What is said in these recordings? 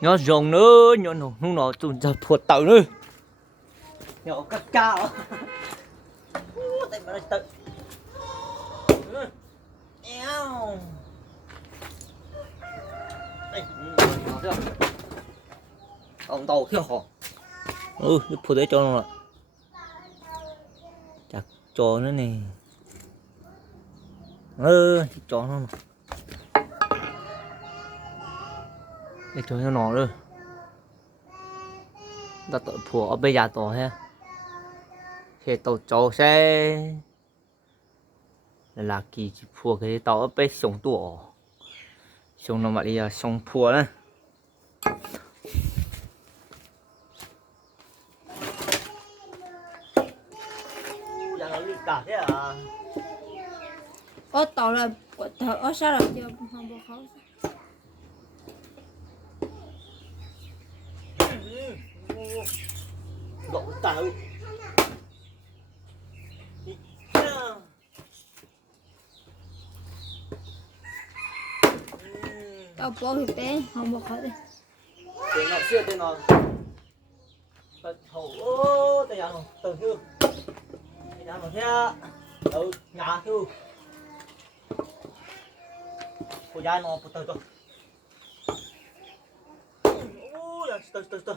Nó rồng nữa, nó tụi giật thuột tàu nữa. Nhỏ cắt cao. Tại mà nó tự. Eo. Đây, nó chưa? Ông tàu kia hả? Nó phụ đấy cho nó rồi. Chặt cho nó nè. Cho nó. Để cho nó rồi. Ta tội phụ ở bây giờ tổ ha. Khi tổ cho xe là kỳ phụ cái tàu ở bên sống tổ. Sống nó mà đi sống phụ đó. Cả thế à? Tàu là sao là chưa không có khó. Đổ tàu. Tàu bỏ thì bé không có khó đi. Tên nó xưa tên nó. Tên nó từ hư. Tên nó thế. Nhà hư. Cô gia nó từ từ. Từ.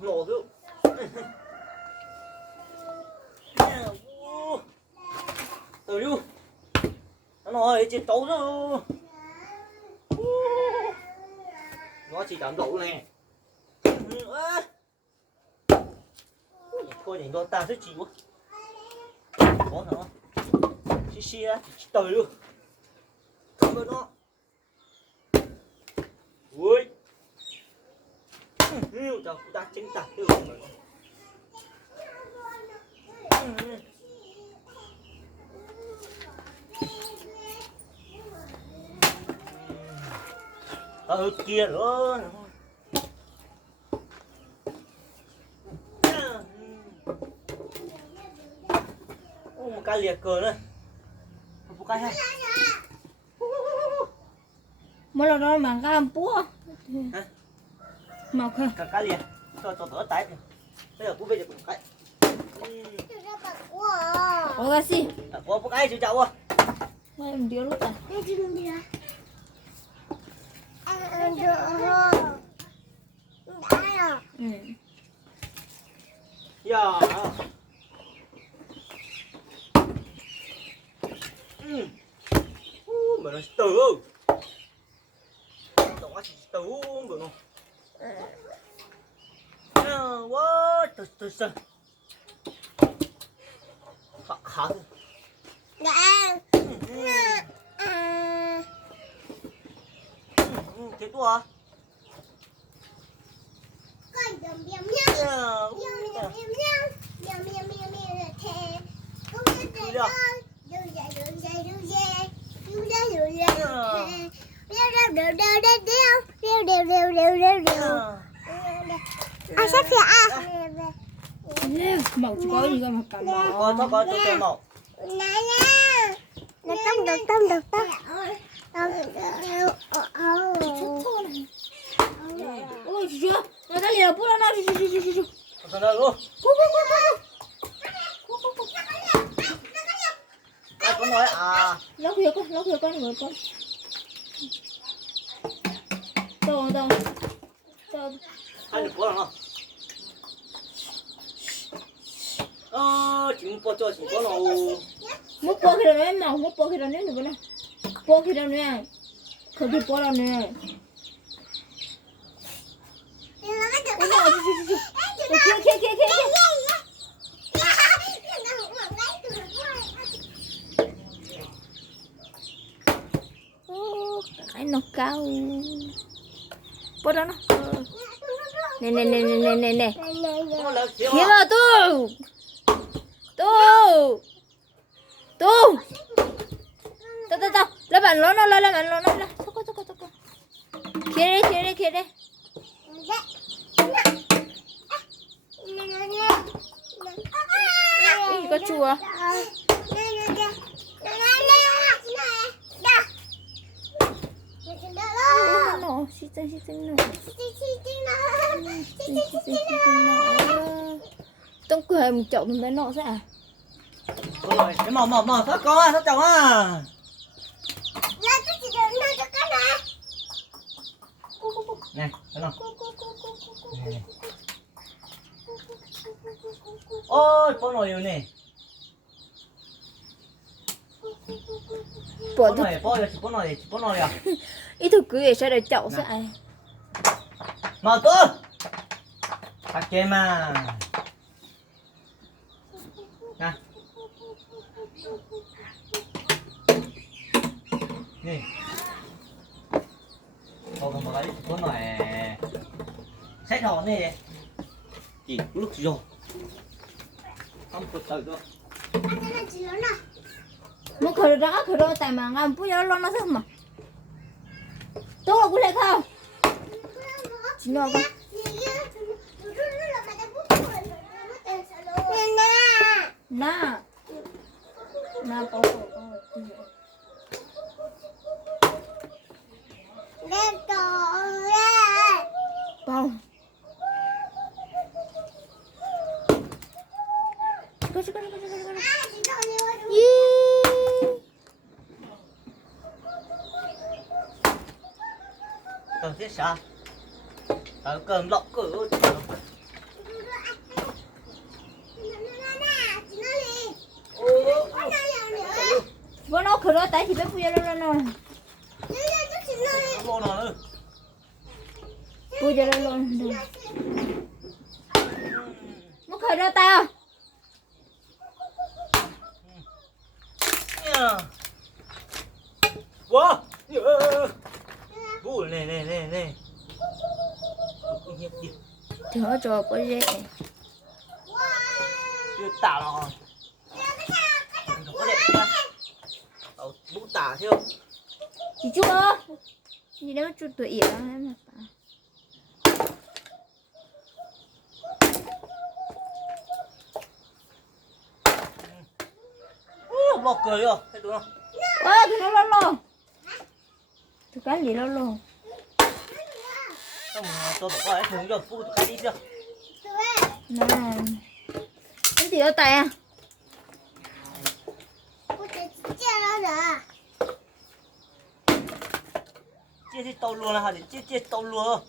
Nổ hư. Từ hư. Nó nói chết tấu rồi. Nó chỉ cảm đổ này. Thôi để nó ta sẽ chịu. Có nó. Xí á, tới luôn. Không nó. Ui. Tao ta chính tạc được rồi. Kia nữa. Một cái liệt cờ nữa. Một cái hay. Mới là nó mà cái búa. Mọc ha. Cái liệt. Cho tớ tái kìa. Bây giờ cũng bây giờ cũng cái. Có cái gì? Có một cái chứ cháu à. Mấy em điếu lúc à? Dạ. Mà nó từ. Tổng chỉ từ của nó. What? Từ. Khá. Thế tua à? Sắp xỉ à? Màu chỉ có gì cơ mà cả màu. Có cho màu. Nè. Được tông. Ôi chưa? Nó ra liền bút nó chú. Còn đâu luôn. Con nói à. Lóc hiểu con người con. Đâu. Hai được có không? Chỉ có cho chỉ có nó. Một bó khi đó em nào, một bó khi đó nữa nữa. Bó khi đó nữa. Không biết bó đó nữa. Kia. Cái nó cao. Bó đó nó. Nè. Kia mà tu. Tao. Lấy bàn lon nó. Thôi. Kia đây. Cái có chùa. Nó xí xinh nọ Chị tông cười một chậu mình bé nọ sẽ à Ôi, cái mỏ sao con à, sao chồng à. Là tôi chỉ đến nơi cho con này. Này, thấy không? Này. Ôi, bố nồi nhiều nè. bỏ Bố nồi, bố nồi à. ít thực cứ để cho để chậu sẽ à Mở tôi. Bắt kem à. Nè. Nè. Còn mấy bố nồi xét hòn nè. Chỉ lúc rồi. Không có tự đâu. Anh là chị lớn à? một khởi đó tại mà ngam bút nó nó sao mà tôi là cũng thấy không chỉ nó không na na có Lên tổ lên. bao có À, chị nói nhiều hơn. Cần thiết sao? Cần lọc cửa. Chị nói đi. Con nói nhiều nữa. bữa nó khởi đó tại thì bé bây giờ nó Nói cho chị nói đi. Bố nồi nữa. bây giờ nó nó khởi đó tao Wow. Vui nè. thì nó cho có dễ Chưa tả rồi. Có đẹp không? Bú tả chưa? chị chưa gì đó chút tuổi ỉa mà Lọc cười rồi, thấy đúng không? ơ thì nó lo thì cái gì lo Không, tôi bỏ qua thùng rồi, phu cái đi chưa? nè cái gì ở tay à Cô chị chia nó nữa. Chia thì tàu luôn là hả? Chia tàu luôn.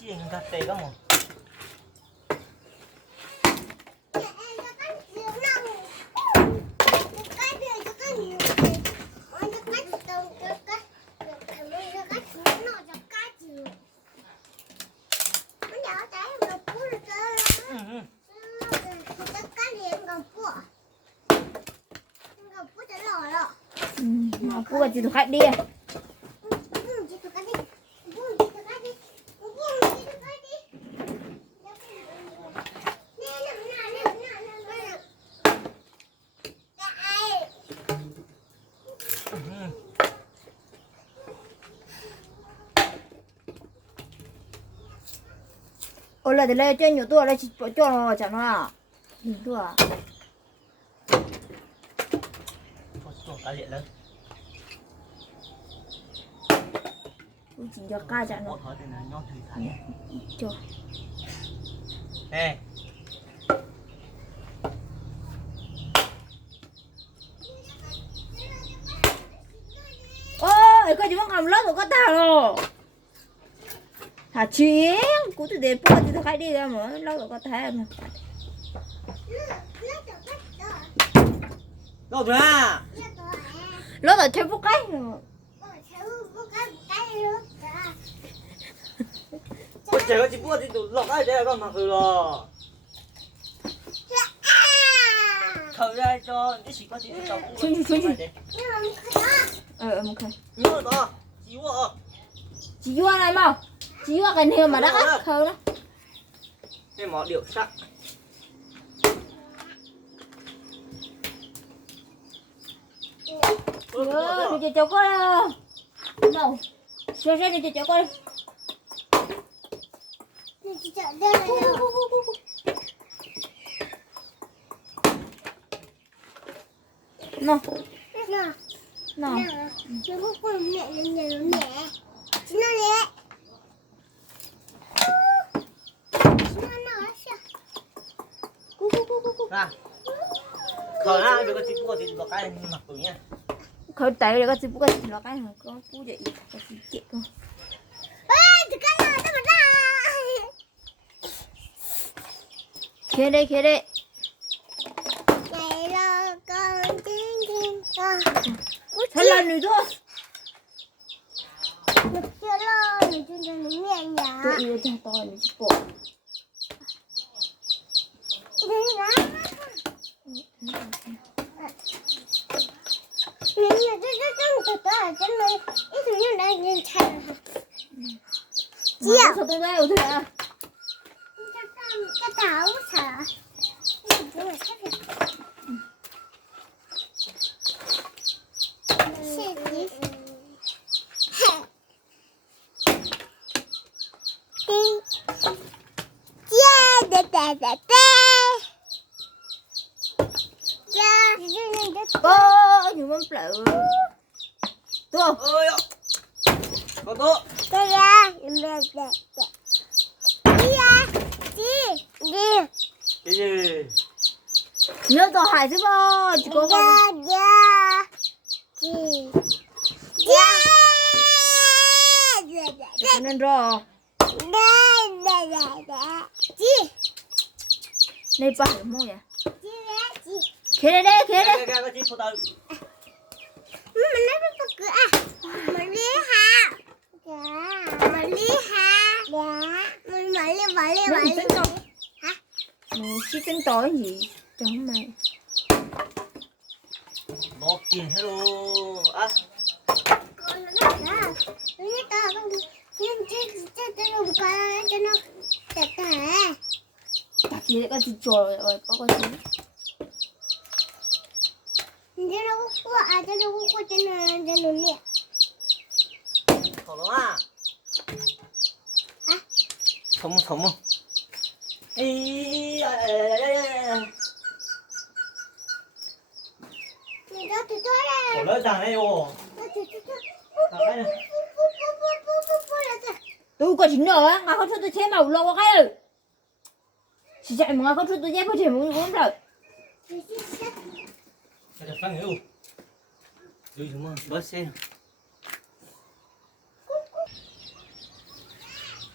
Chia người ta tệ các món. mà cô bà chỉ được khách đi ôi là để lấy trên nhiều tuổi là chỉ bỏ cho nó chẳng nó à nhiều tuổi à Thôi, cái điện lớn. tôi chỉ cho ca chẳng nó Một hỏi thì là nho thủy sản. cho Nè. ôi coi chúng nó làm lớp của con tao rồi thả chuyến cũng từ để bỏ thì khách đi ra mà lớp của con tao mà Đâu rồi à? lớp ở trên phúc cách rồi Ôi trời ơi, chị mua thì đủ lọc ai đây con mặc rồi. Thở ra cho cái chỉ có chị cháu cũng Chuyên. Một cái nhớ đó. Chị mua. chỉ vô này mà chỉ vô cái này mà đã cắt khâu đó Cái mỏ điệu sắc. thì cho có đâu xe đi cho con nó nào Nó có con mẹ mẹ mẹ. Chị nó lẹ. Chị nó sao? ra khởi ra được cái chip của chị vào cái mặc tụi nha khởi tay để có chữ cái gì nó cái không có cú vậy có chữ chết không Ê, chị cái nào nó mà ra. kia đây Này là con chim con. thế là nữa thôi Được chưa lo, được chưa cho nó mẹ nhà. tôi yêu cho tôi này bộ Đây là. Nếu như tôi ở trên này, ít thứ như này nhìn thành. Dạ sao tôi đây ở thế à Cái táo sợ. Cái này sắp được. Xe gì? Đi. Yeah, da. Yeah, có nhiều món lợ tôi ơi có tốt cái ra, đi. cái gì nhớ tôi hại chứ bao chỉ có con cho nên rồi đây ba cái mua vậy kia đây cái chip của tao mình chỉ tính tối gì cho mày nó kìm hello à đặt gì để có chữ trồi rồi có con chữ thằng nó à không ý của lớn thằng này ô tôi có chính rồi á ngài không cho tôi xem màu lâu cái rồi chỉ chạy mà ngài không cho tôi dép có thể muốn uống rồi cái được phăng hiểu đi chúng mà bớt xe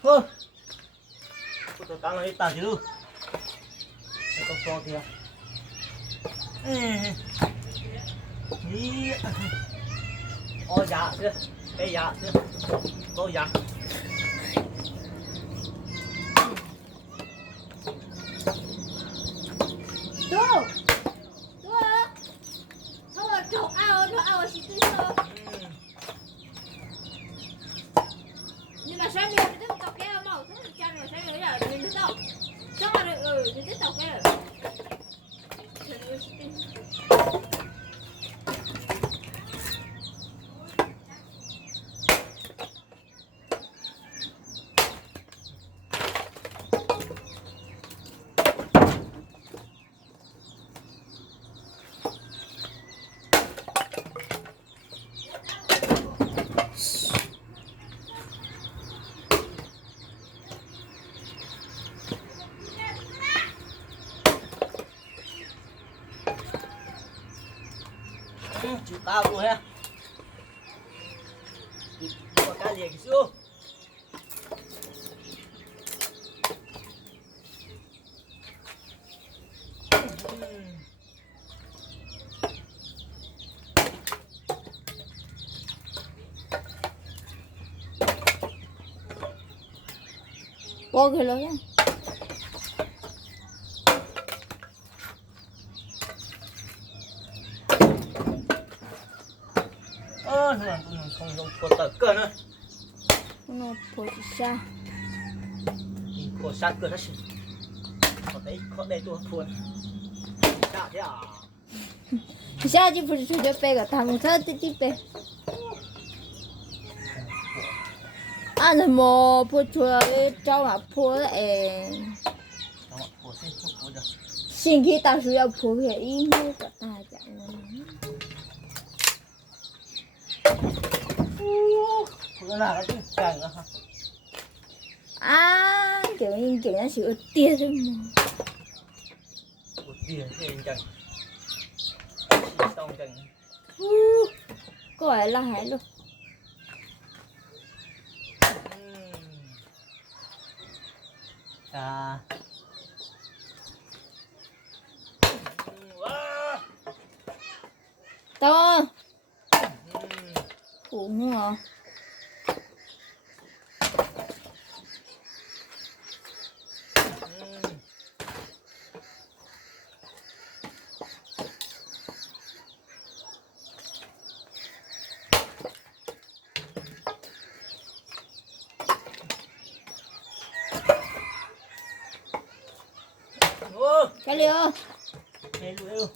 thôi tôi tăng lên tao chứ con so kìa ý ô dạ chưa cái dạ chưa cô dạ tôi thôi trộn ao chỉ tôi thôi nhưng mà sáng nay tôi tao cái màu tôi cho rồi sáng nay là mình thích đâu xong rồi mình thích tao cái rồi chịu tao luôn ha có cái gì cái xưa bỏ cái lối không có tờ cờ nữa nó thôi sao có sát cờ hết có đây tôi thua sao thế à sao chỉ phải cho bé cái thằng sao chỉ bé anh mà phụ cho cháu mà phụ xin khi ta需要phụ cái ý nữa cả ta chẳng Bữa nào cái càng nữa hả? À kiểu nó sửa tia thôi mà. Một tiền thì chẳng. Xong chẳng. Gọi là hại luôn. À. To. Phụ hả? Cái liều. Nghe luôn.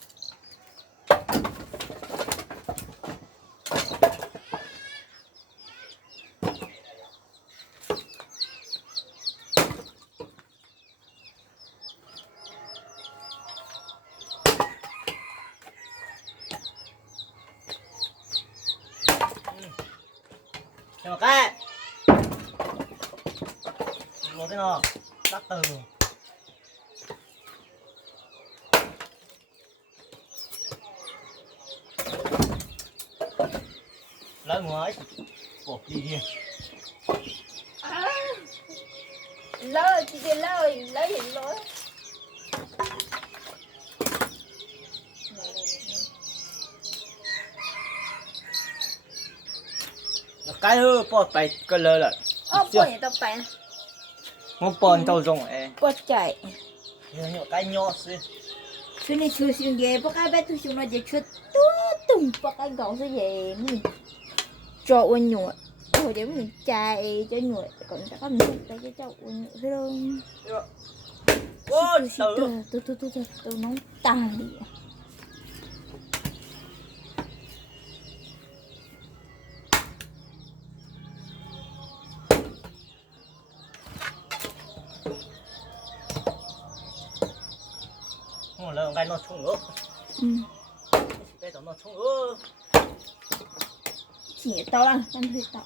Cho cái. Một cái nào. Tắt từ. Lấy ngoài. Bỏ đi đi. Lỡ chị kia lấy gì lỗi. Cái hư bỏ tay cái lơ lại. Ơ bố nhà tao phải. Một bọn tao rộng ấy. Bố chạy. Nhỏ cái nhỏ xí. Chú này chú xin ghé bố cái bé chú xin nó chỉ chú tùng bố cái gấu sẽ về mình cho uốn nhụa. Hồi để mình chạy cho nhụa còn chắc có mình tay cho uốn nhụa thế không? Ô Tôi nóng tàn đi. Một lần cái nó冲ướp. Cái đó nó冲ướp. Chỉ tao ăn hơi tao.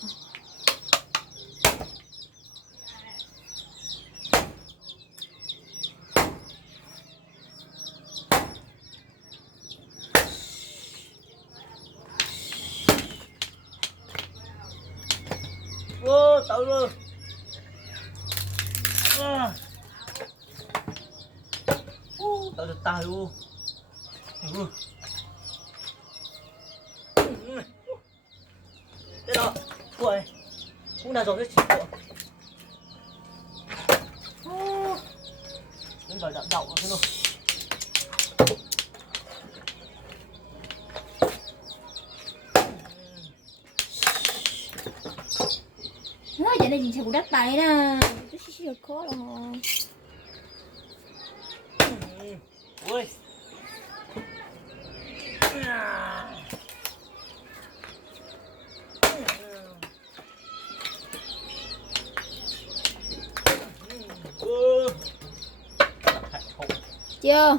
Ô tao luôn. Tao được tài luôn. Thế đó, ui, cũng là rồi đấy chị của. Đến vào đậu rồi thế nào. Nó vậy này gì sao cũng đắt tay nè. Cái xí xí khó rồi. Ui. Chưa?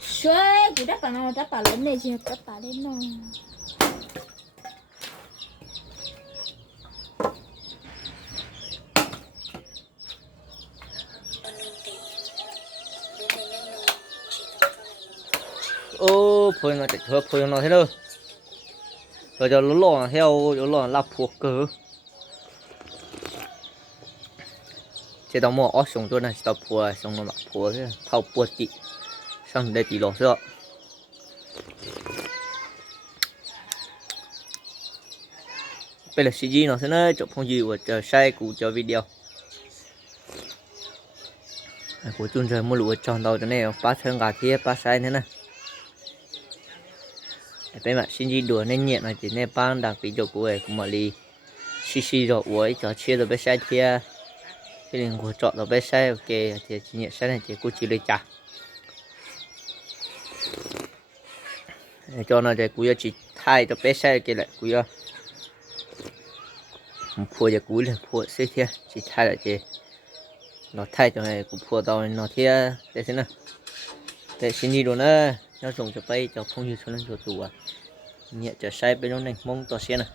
Xuê, cứ đắp bà lên này chứ, đắp bà lên nó. Ô, phơi nó chạy thừa phơi nó thế đâu. Rồi cho nó lò theo nó lò là phuộc cỡ. Chế tao mua ớt xuống tôi này tao phùa xong nó mặc phùa thế thao phùa chị xong đây chỉ lò sữa. Bây giờ CG nó sẽ nói chụp phong gì của chờ sai của chờ video. Của chúng trời mua lúa tròn đầu cho nên ba chân gà kia ba sai thế này. Bên mặt CG đùa nên nhẹ mà chỉ nên ban đặc ví dụ của ấy cũng mà đi CC rồi uống cho chia rồi bên sai kia. Cái này của chọn rồi bên sai ok thì chỉ nhẹ sai này chỉ cô chỉ lấy trả. cho nó để cúi chỉ thay cho bé xe kia lại cúi phua cho cúi lên phua xí thế chỉ thay lại chị nó thay cho này cũng phua tao nó thế để xem nào để xin đi rồi nữa nó dùng cho bay cho không như cho nó cho tù à nhẹ cho sai bên trong này mông to xe này